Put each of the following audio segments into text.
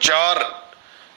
4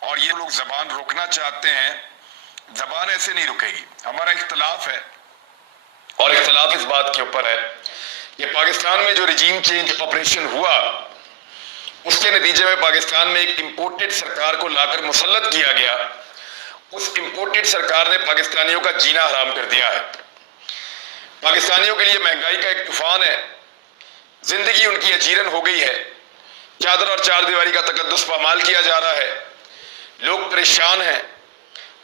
اور یہ لوگ زبان روکنا چاہتے ہیں، زبان ایسے نہیں رکے گی. ہمارا اختلاف ہے، اور اختلاف اس بات کے اوپر ہے کہ پاکستان میں جو رجیم چینج آپریشن ہوا اس کے نتیجے میں پاکستان میں ایک امپورٹڈ سرکار کو لا کر مسلط کیا گیا. اس امپورٹڈ سرکار نے پاکستانیوں کا جینا حرام کر دیا ہے. پاکستانیوں کے لیے مہنگائی کا ایک طوفان ہے، زندگی ان کی اجیرن ہو گئی ہے، چادر اور چار دیواری کا تقدس پامال کیا جا رہا ہے، لوگ پریشان ہیں،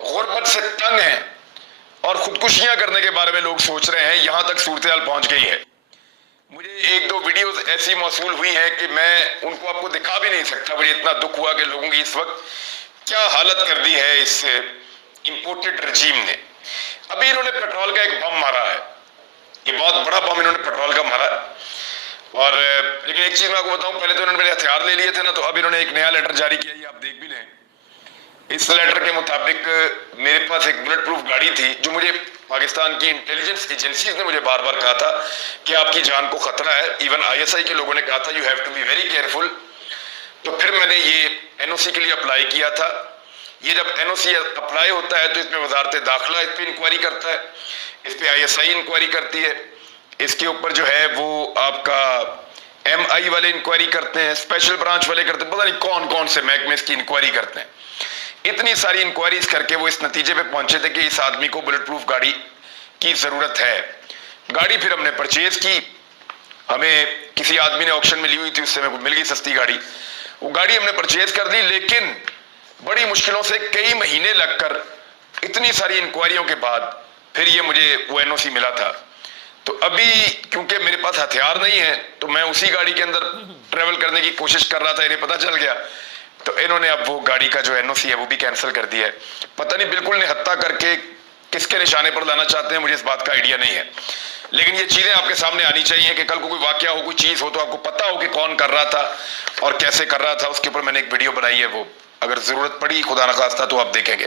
غربت سے تنگ ہیں، اور خودکشیاں کرنے کے بارے میں لوگ سوچ رہے ہیں. یہاں تک صورتحال پہنچ گئی ہے. مجھے ایک دو ویڈیوز ایسی موصول ہوئی ہیں کہ میں ان کو آپ کو دکھا بھی نہیں سکتا. مجھے اتنا دکھ ہوا کہ لوگوں کی اس وقت کیا حالت کر دی ہے اس امپورٹڈ رجیم نے. ابھی انہوں نے پیٹرول کا ایک بم مارا ہے، یہ بہت بڑا بم انہوں نے پیٹرول کا مارا ہے. اور لیکن ایک چیز میں آپ کو بتاؤں، پہلے تو انہوں نے میرے ہتھیار لے لیے تھے نا، تو اب انہوں نے ایک نیا لیٹر جاری کیا، یہ آپ دیکھ بھی لیں. اس لیٹر کے مطابق میرے پاس ایک بلٹ پروف گاڑی تھی جو مجھے پاکستان کی انٹیلیجنس ایجنسیز نے مجھے بار بار کہا تھا کہ آپ کی جان کو خطرہ ہے. ایون ISI کے لوگوں نے کہا تھا you have to be very careful. تو پھر میں نے یہ NOC کے لیے اپلائی کیا تھا. یہ جب NOC اپلائی ہوتا ہے تو اس میں وزارت داخلہ اس پہ انکوائری کرتا ہے، اس پہ ISI انکوائری کرتی ہے، اس کے اوپر جو ہے وہ آپ کا MI والے انکوائری کرتے ہیں، اسپیشل برانچ والے کرتے ہیں، پتہ نہیں کون کون سے محکمے اس کی انکوائری کرتے ہیں. اتنی ساری انکوائریز کر کے وہ اس نتیجے پہ پہنچے تھے کہ اس آدمی کو بلٹ پروف گاڑی کی ضرورت ہے. گاڑی پھر ہم نے پرچیز کی، ہمیں کسی آدمی نے آکشن میں لی ہوئی تھی، اس سے ہمیں مل گئی سستی گاڑی. وہ گاڑی ہم نے پرچیز کر لی، لیکن بڑی مشکلوں سے کئی مہینے لگ کر اتنی ساری انکوائریوں کے بعد پھر یہ مجھے وہ NOC ملا تھا. تو ابھی کیونکہ میرے پاس ہتھیار نہیں ہے تو میں اسی گاڑی کے اندر ٹریول کرنے کی کوشش کر رہا تھا. انہیں پتہ چل گیا تو انہوں نے اب وہ گاڑی کا جو NOC ہے وہ بھی کینسل کر دیا ہے. پتہ نہیں بالکل نہتہ کر کے کس کے نشانے پر لانا چاہتے ہیں، مجھے اس بات کا آئیڈیا نہیں ہے. لیکن یہ چیزیں آپ کے سامنے آنی چاہیے کہ کل کو کوئی واقعہ ہو، کوئی چیز ہو، تو آپ کو پتہ ہو کہ کون کر رہا تھا اور کیسے کر رہا تھا. اس کے اوپر میں نے ایک ویڈیو بنائی ہے، وہ اگر ضرورت پڑی خدا نخواستہ تو آپ دیکھیں گے.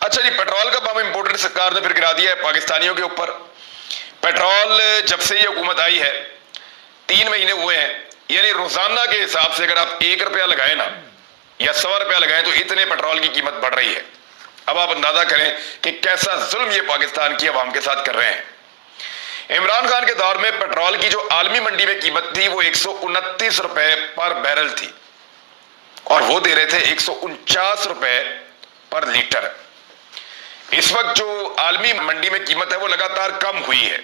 اچھا جی، پیٹرول کا بم امپورٹڈ سرکار نے پھر گرا دیا ہے پاکستانیوں کے اوپر. پیٹرول جب سے یہ حکومت آئی ہے 3 مہینے ہوئے ہیں، یعنی روزانہ کے حساب سے اگر آپ 1 روپیہ لگائیں نا یا 100 روپیہ لگائیں تو اتنے پیٹرول کی قیمت بڑھ رہی ہے. اب آپ اندازہ کریں کہ کیسا ظلم یہ پاکستان کی عوام کے ساتھ کر رہے ہیں. عمران خان کے دور میں پیٹرول کی جو عالمی منڈی میں قیمت تھی وہ 129 روپے پر بیرل تھی، اور وہ دے رہے تھے 149 روپے پر لیٹر. اس وقت جو عالمی منڈی میں قیمت ہے وہ لگاتار کم ہوئی ہے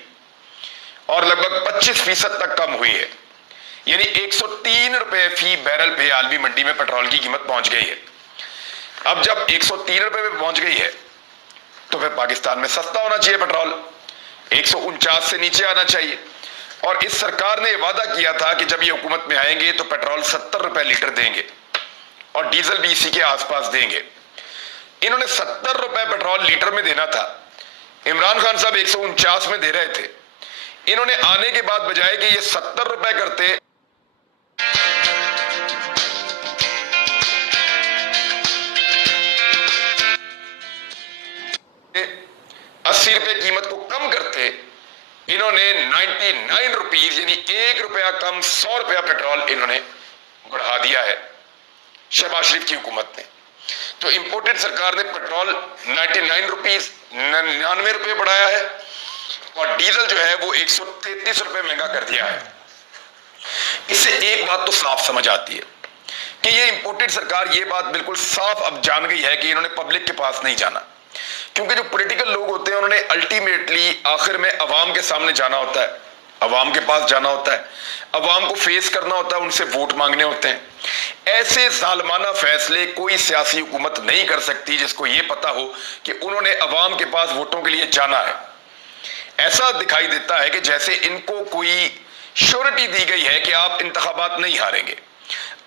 اور لگ بھگ 25% تک کم ہوئی ہے، یعنی 103 روپے فی بیرل پہ عالمی منڈی میں پیٹرول کی قیمت پہنچ گئی ہے. اب جب 103 روپے پہ پہنچ گئی ہے تو پھر پاکستان میں سستا ہونا چاہیے پیٹرول، 149 سے نیچے آنا چاہیے. اور اس سرکار نے وعدہ کیا تھا کہ جب یہ حکومت میں آئیں گے تو پیٹرول 70 روپے لیٹر دیں گے اور ڈیزل بھی اسی کے آس پاس دیں گے. انہوں نے 70 روپے پیٹرول لیٹر میں دینا تھا، عمران خان صاحب 149 میں دے رہے تھے. انہوں نے آنے کے بعد بجائے کہ یہ 70 روپے کرتے، 80 روپے قیمت کو کم کرتے، انہوں نے 99 روپیز یعنی 1 روپیہ کم 100 روپیہ پیٹرول انہوں نے بڑھا دیا ہے شہباز شریف کی حکومت نے. تو امپورٹڈ سرکار نے پیٹرول 99 روپیز 99 روپے بڑھایا ہے اور ڈیزل جو ہے وہ 133 روپے مہنگا کر دیا ہے. اس سے ایک بات تو صاف سمجھ آتی ہے کہ یہ امپورٹڈ سرکار یہ بات بالکل صاف اب جان گئی ہے کہ انہوں نے پبلک کے پاس نہیں جانا، کیونکہ جو پولیٹیکل لوگ ہوتے ہیں انہوں نے الٹیمیٹلی آخر میں عوام کے سامنے جانا ہوتا ہے، عوام کے پاس جانا ہوتا ہے، عوام کو فیس کرنا ہوتا ہے، ان سے ووٹ مانگنے ہوتے ہیں. ایسے ظالمانہ فیصلے کوئی سیاسی حکومت نہیں کر سکتی جس کو یہ پتا ہو کہ انہوں نے عوام کے پاس ووٹوں کے لیے جانا ہے. ایسا دکھائی دیتا ہے کہ جیسے ان کو کوئی شورٹی دی گئی ہے کہ آپ انتخابات نہیں ہاریں گے،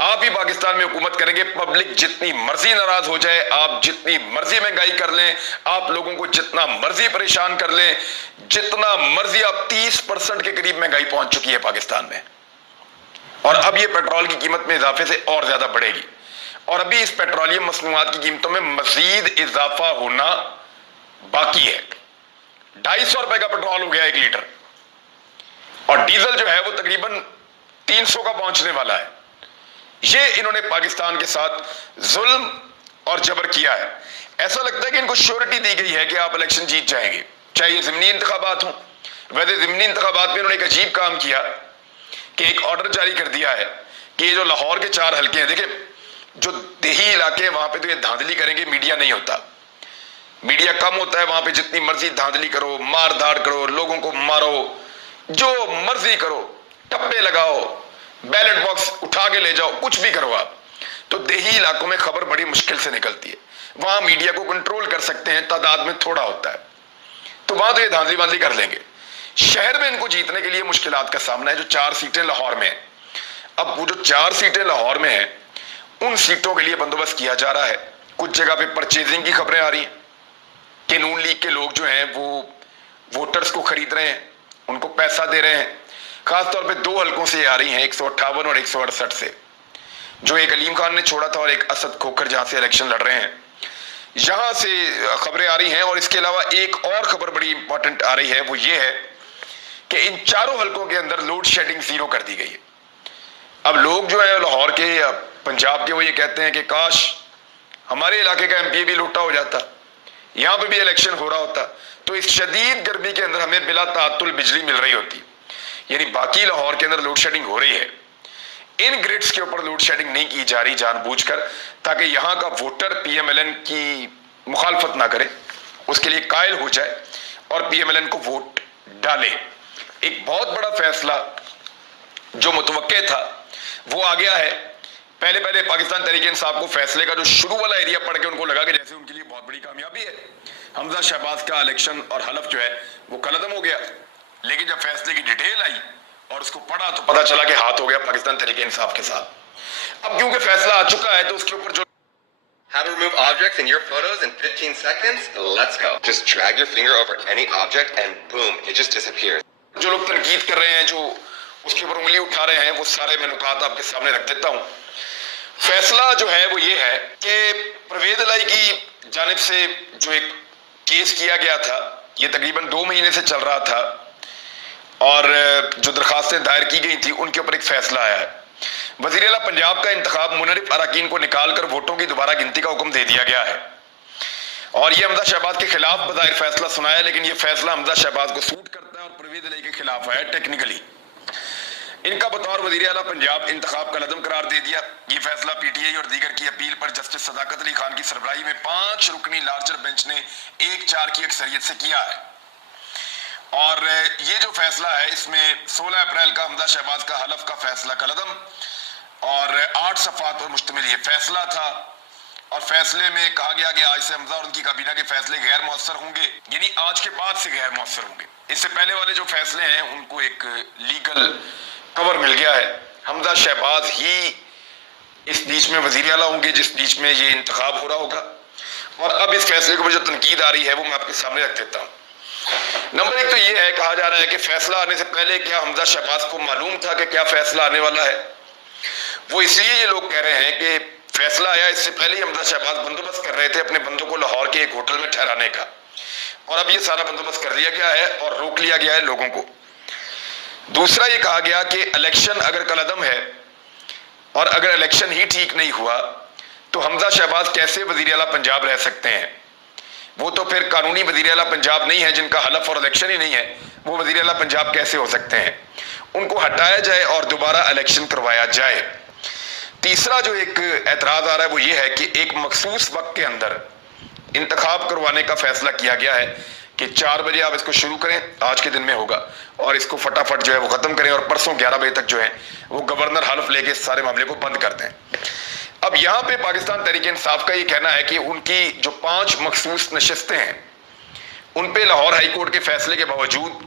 آپ ہی پاکستان میں حکومت کریں گے، پبلک جتنی مرضی ناراض ہو جائے، آپ جتنی مرضی مہنگائی کر لیں، آپ لوگوں کو جتنا مرضی پریشان کر لیں، جتنا مرضی آپ 30% کے قریب مہنگائی پہنچ چکی ہے پاکستان میں، اور اب یہ پیٹرول کی قیمت میں اضافے سے اور زیادہ بڑھے گی. اور ابھی اس پیٹرولیم مصنوعات کی قیمتوں میں مزید اضافہ ہونا باقی ہے. 250 روپے کا پیٹرول ہو گیا 1 لیٹر، اور ڈیزل جو ہے وہ تقریباً 300 کا پہنچنے والا ہے. یہ انہوں نے پاکستان کے ساتھ ظلم اور جبر کیا ہے. ایسا لگتا ہے کہ ان کو شیورٹی دی گئی ہے کہ آپ الیکشن جیت جائیں گے, چاہے یہ ضمنی انتخابات ہوں. ویسے ضمنی انتخابات میں انہوں نے ایک عجیب کام کیا کہ ایک آرڈر جاری کر دیا ہے کہ یہ جو لاہور کے 4 حلقے ہیں, دیکھیں جو دیہی علاقے ہیں وہاں پہ تو یہ دھاندلی کریں گے, میڈیا نہیں ہوتا, میڈیا کم ہوتا ہے وہاں پہ, جتنی مرضی دھاندلی کرو, مار دھاڑ کرو, لوگوں کو مارو, جو مرضی کرو, ٹپے لگاؤ, بیلٹ باکس اٹھا کے لے جاؤ, کچھ بھی کرو آپ. تو دیہی علاقوں میں خبر بڑی مشکل سے نکلتی ہے, وہاں میڈیا کو کنٹرول کر سکتے ہیں, تعداد میں تھوڑا ہوتا ہے, تو وہاں تو یہ دھاندلی باندلی کر لیں گے. شہر میں ان کو جیتنے کے لیے مشکلات کا سامنا ہے. جو 4 سیٹیں لاہور میں ہیں, اب وہ جو 4 سیٹیں لاہور میں ہیں ان سیٹوں کے لیے بندوبست کیا جا رہا ہے. کچھ جگہ پہ پرچیزنگ کی خبریں آ رہی ہیں کہ نون لیگ کے لوگ جو ہیں وہ ووٹرز کو خرید رہے ہیں, ان کو پیسہ دے رہے ہیں. خاص طور پہ 2 حلقوں سے یہ آ رہی ہیں, 158 اور 168 سے, جو ایک علیم خان نے چھوڑا تھا اور ایک اسد کھوکھر جہاں سے الیکشن لڑ رہے ہیں, یہاں سے خبریں آ رہی ہیں. اور اس کے علاوہ ایک اور خبر بڑی امپورٹنٹ آ رہی ہے, وہ یہ ہے کہ ان 4 حلقوں کے اندر لوڈ شیڈنگ 0 کر دی گئی ہے. اب لوگ جو ہیں لاہور کے یا پنجاب کے وہ یہ کہتے ہیں کہ کاش ہمارے علاقے کا MP بھی لوٹا ہو جاتا, یہاں پہ بھی الیکشن ہو رہا ہوتا, تو اس شدید گرمی کے اندر ہمیں بلا تعطل بجلی مل رہی ہوتی. یعنی باقی لاہور کے اندر لوڈ شیڈنگ ہو رہی ہے, ان گریڈز کے اوپر لوڈ شیڈنگ نہیں کی جا رہی جان بوجھ کر, تاکہ یہاں کا ووٹر PMLN کی مخالفت نہ کرے, اس کے لیے قائل ہو جائے اور PMLN کو ووٹ ڈالے. ایک بہت بڑا فیصلہ جو متوقع تھا وہ آ گیا ہے. پہلے پاکستان تحریک انصاف کو فیصلے کا جو شروع والا ایریا پڑھ کے ان کو لگا کہ جیسے ان کے لیے بہت بڑی کامیابی ہے, حمزہ شہباز کا الیکشن اور حلف جو ہے وہ قلعدم ہو گیا. لیکن جب فیصلے کی ڈیٹیل آئی اور اس کو پڑھا تو پتا چلا کہ ہاتھ ہو گیا پاکستان تحریک انصاف کے ساتھ. اب کیونکہ فیصلہ آ چکا ہے تو اس کے اوپر جو How to remove objects in your photos in 15 seconds? Let's go. Just drag your finger over any object and boom, it just disappears. جو لوگ تنقید کر رہے ہیں, جو اس کے اوپر انگلی اٹھا رہے ہیں, وہ سارے میں نکات آپ کے سامنے رکھ دیتا ہوں. فیصلہ جو ہے وہ یہ ہے کہ پرویز الہی کی جانب سے جو ایک کیس کیا گیا تھا, یہ تقریباً 2 مہینے سے چل رہا تھا, اور جو درخواستیں دائر کی گئی تھی ان کے اوپر ایک فیصلہ آیا ہے. وزیر اعلیٰ پنجاب کا انتخاب منحرف اراکین کو نکال کر ووٹوں کی دوبارہ گنتی کا حکم دے دیا گیا ہے, اور یہ حمزہ شہباز کے خلاف بظاہر فیصلہ سنایا, لیکن یہ فیصلہ حمزہ شہباز کو سوٹ کرتا ہے اور پرویز الہی کے خلاف ہے ٹیکنیکلی. ان کا بطور وزیر اعلیٰ پنجاب انتخاب کا لازم قرار دے دیا. یہ فیصلہ PTI اور دیگر کی اپیل پر جسٹس صداقت علی خان کی سربراہی میں 5 رکنی لارجر بینچ نے 1-4 کی اکثریت سے کیا ہے. اور یہ جو فیصلہ ہے اس میں 16 اپریل کا حمزہ شہباز کا حلف کا فیصلہ قلعدم, اور 8 صفحات پر مشتمل یہ فیصلہ تھا. اور فیصلے میں کہا گیا کہ آج سے حمزہ اور ان کی کابینہ کے فیصلے غیر مؤثر ہوں گے, یعنی آج کے بعد سے غیر مؤثر ہوں گے. اس سے پہلے والے جو فیصلے ہیں ان کو ایک لیگل کور مل گیا ہے. حمزہ شہباز ہی اس بیچ میں وزیر اعلیٰ ہوں گے جس بیچ میں یہ انتخاب ہو رہا ہوگا. اور اب اس فیصلے کو جو تنقید آ رہی ہے وہ میں آپ کے سامنے رکھ دیتا ہوں. نمبر 1 تو یہ ہے, کہا جا رہا ہے کہ فیصلہ آنے سے پہلے کیا حمزہ شہباز کو معلوم تھا کہ کیا فیصلہ آنے والا ہے. وہ اس لیے یہ لوگ کہہ رہے ہیں کہ فیصلہ آیا اس سے پہلے ہی حمزہ شہباز بندوبست کر رہے تھے اپنے بندوں کو لاہور کے ایک ہوٹل میں ٹھہرانے کا, اور اب یہ سارا بندوبست کر لیا گیا ہے اور روک لیا گیا ہے لوگوں کو. دوسرا یہ کہا گیا کہ الیکشن اگر قلعدم ہے اور اگر الیکشن ہی ٹھیک نہیں ہوا تو حمزہ شہباز کیسے وزیر اعلیٰ پنجاب رہ سکتے ہیں. وہ تو پھر قانونی وزیر اعلیٰ پنجاب نہیں ہے, جن کا حلف اور الیکشن ہی نہیں ہے, وہ وزیر اعلیٰ پنجاب کیسے ہو سکتے ہیں. ان کو ہٹایا جائے اور دوبارہ الیکشن کروایا جائے. تیسرا جو ایک اعتراض آ رہا ہے وہ یہ ہے کہ ایک مخصوص وقت کے اندر انتخاب کروانے کا فیصلہ کیا گیا ہے کہ 4 بجے آپ اس کو شروع کریں, آج کے دن میں ہوگا, اور اس کو فٹافٹ جو ہے وہ ختم کریں, اور پرسوں 11 بجے تک جو ہے وہ گورنر حلف لے کے سارے معاملے کو بند کر دیں. اب یہاں پہ پاکستان تحریک انصاف کا یہ کہنا ہے کہ ان کی جو 5 مخصوص نشستیں ہیں ان پہ لاہور ہائی کورٹ کے فیصلے کے باوجود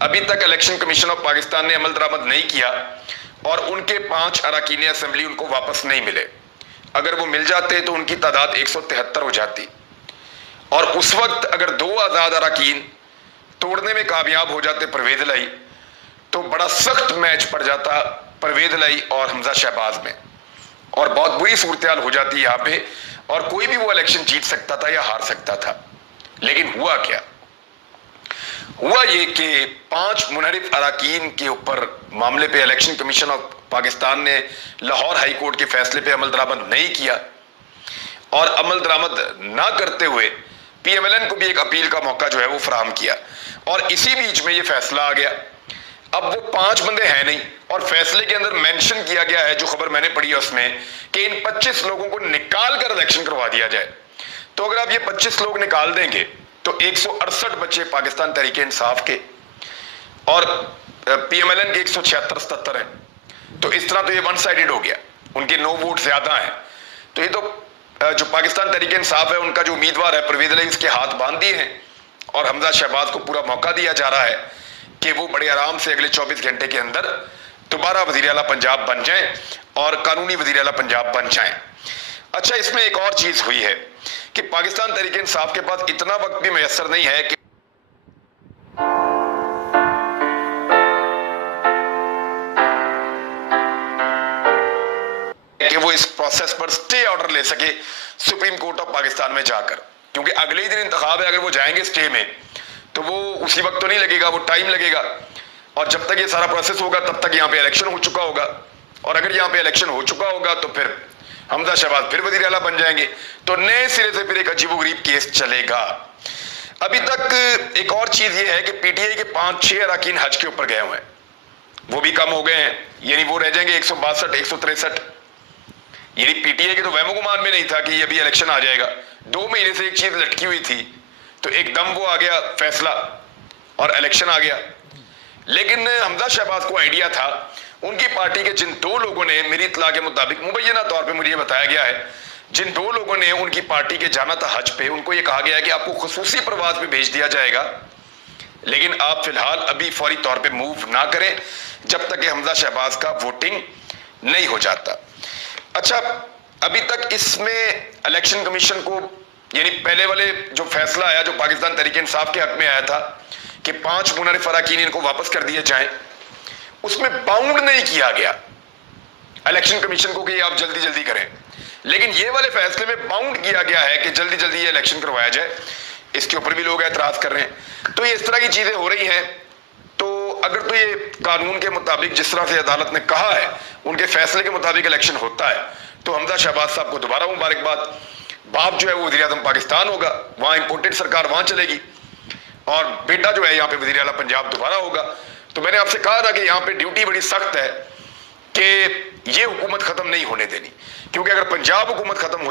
ابھی تک الیکشن کمیشن آف پاکستان نے عمل درآمد نہیں کیا, اور ان کے 5 اراکین اسمبلی ان کو واپس نہیں ملے. اگر وہ مل جاتے تو ان کی تعداد 173 ہو جاتی, اور اس وقت اگر 2 آزاد اراکین توڑنے میں کامیاب ہو جاتے پرویز الہی, تو بڑا سخت میچ پڑ جاتا پرویز الہی اور حمزہ شہباز میں, اور بہت بری صورتحال ہو جاتی یہاں پہ, اور کوئی بھی وہ الیکشن جیت سکتا تھا یا ہار سکتا تھا. لیکن ہوا کیا؟ ہوا یہ کہ 5 منحرف اراکین کے اوپر معاملے پہ الیکشن کمیشن آف پاکستان نے لاہور ہائی کورٹ کے فیصلے پہ عمل درآمد نہیں کیا, اور عمل درآمد نہ کرتے ہوئے پی ایم ایل این کو بھی ایک اپیل کا موقع جو ہے وہ فراہم کیا، اور اسی بیچ میں یہ فیصلہ آ گیا۔ اب وہ 5 بندے ہیں نہیں، اور فیصلے کے اندر مینشن کیا گیا ہے، جو خبر میں نے پڑھی ہے اس میں، کہ ان 25 لوگوں کو نکال کر الیکشن کروا دیا جائے۔ تو اگر آپ یہ 25 لوگ نکال دیں گے تو 168 بچے پاکستان تحریک انصاف کے اور پی ایم ایل این کے 176-77 ہیں، تو اس طرح تو یہ ون سائیڈڈ ہو گیا، ان کے 9 ووٹ زیادہ ہیں۔ تو یہ تو جو پاکستان تحریک انصاف ہے ان کا جو امیدوار ہے پرویز علی، اس کے ہاتھ باندھ دیے ہیں، اور حمزہ شہباز کو پورا موقع دیا جا رہا ہے کہ وہ بڑے آرام سے اگلے 24 گھنٹے کے اندر دوبارہ وزیر اعلیٰ پنجاب بن جائیں اور قانونی وزیر اعلیٰ پنجاب بن جائیں۔ اچھا، اس میں ایک اور چیز ہوئی ہے کہ پاکستان تحریک انصاف کے پاس اتنا وقت بھی میسر نہیں ہے کہ وہ اس پروسیس پر سٹے آرڈر لے سکے سپریم کورٹ آف پاکستان میں جا کر، کیونکہ اگلے ہی دن انتخاب ہے۔ اگر وہ جائیں گے سٹے میں تو وہ اسی وقت تو نہیں لگے گا، وہ ٹائم لگے گا، اور جب تک یہ سارا پروسیس ہوگا تب تک یہاں پہ الیکشن ہو چکا ہوگا، اور اگر یہاں پہ الیکشن ہو چکا ہوگا تو پھر حمزہ شہباز پھر وزیر اعلیٰ بن جائیں گے، تو نئے سرے سے پھر ایک عجیب و غریب کیس چلے گا۔ ابھی تک ایک اور چیز یہ ہے کہ پی ٹی آئی کے 5-6 اراکین حج کے اوپر گئے ہوئے ہیں، وہ بھی کم ہو گئے ہیں، یعنی وہ رہ جائیں گے 162 163۔ یعنی پی ٹی آئی کے تو وہم و گمان میں نہیں تھا کہ یہ ابھی الیکشن آ جائے گا، 2 مہینے سے ایک چیز لٹکی ہوئی تھی، تو ایک دم وہ آ گیا فیصلہ اور الیکشن آ گیا۔ لیکن حمزہ شہباز کو آئیڈیا تھا، ان کی پارٹی کے جن 2 لوگوں نے، میری اطلاع کے مطابق مبینہ طور پہ مجھے یہ بتایا گیا ہے، جن 2 لوگوں نے ان کی پارٹی کے جانا تھا حج پہ، ان کو یہ کہا گیا ہے کہ آپ کو خصوصی پرواز پہ بھیج دیا جائے گا، لیکن آپ فی الحال ابھی فوری طور پہ موو نہ کریں جب تک کہ حمزہ شہباز کا ووٹنگ نہیں ہو جاتا۔ اچھا، ابھی تک اس میں الیکشن کمیشن کو، یعنی پہلے والے جو فیصلہ آیا جو پاکستان تحریک انصاف کے حق میں آیا تھا کہ 5 منحرف اراکین ان کو واپس کر دیے جائیں، اس میں باؤنڈ نہیں کیا گیا الیکشن کمیشن کو کہ یہ آپ جلدی جلدی کریں، لیکن یہ والے فیصلے میں باؤنڈ کیا گیا ہے کہ جلدی جلدی یہ الیکشن کروایا جائے۔ اس کے اوپر بھی لوگ اعتراض کر رہے ہیں، تو یہ اس طرح کی چیزیں ہو رہی ہیں۔ تو اگر تو یہ قانون کے مطابق جس طرح سے عدالت نے کہا ہے، ان کے فیصلے کے مطابق الیکشن ہوتا ہے، تو حمزہ شہباز صاحب کو دوبارہ مبارکباد۔ باپ جو ہے وہ وزیر اعظم پاکستان ہوگا، وہاں امپورٹڈ سرکار وہاں چلے گی، اور بیٹا جو ہے یہاں پہ وزیر اعلیٰ پنجاب دوبارہ ہوگا۔ تو میں نے آپ سے کہا تھا کہ یہاں پہ ڈیوٹی بڑی سخت ہے کہ یہ حکومت ختم نہیں ہونے دینی، کیونکہ اگر پنجاب حکومت ختم ہو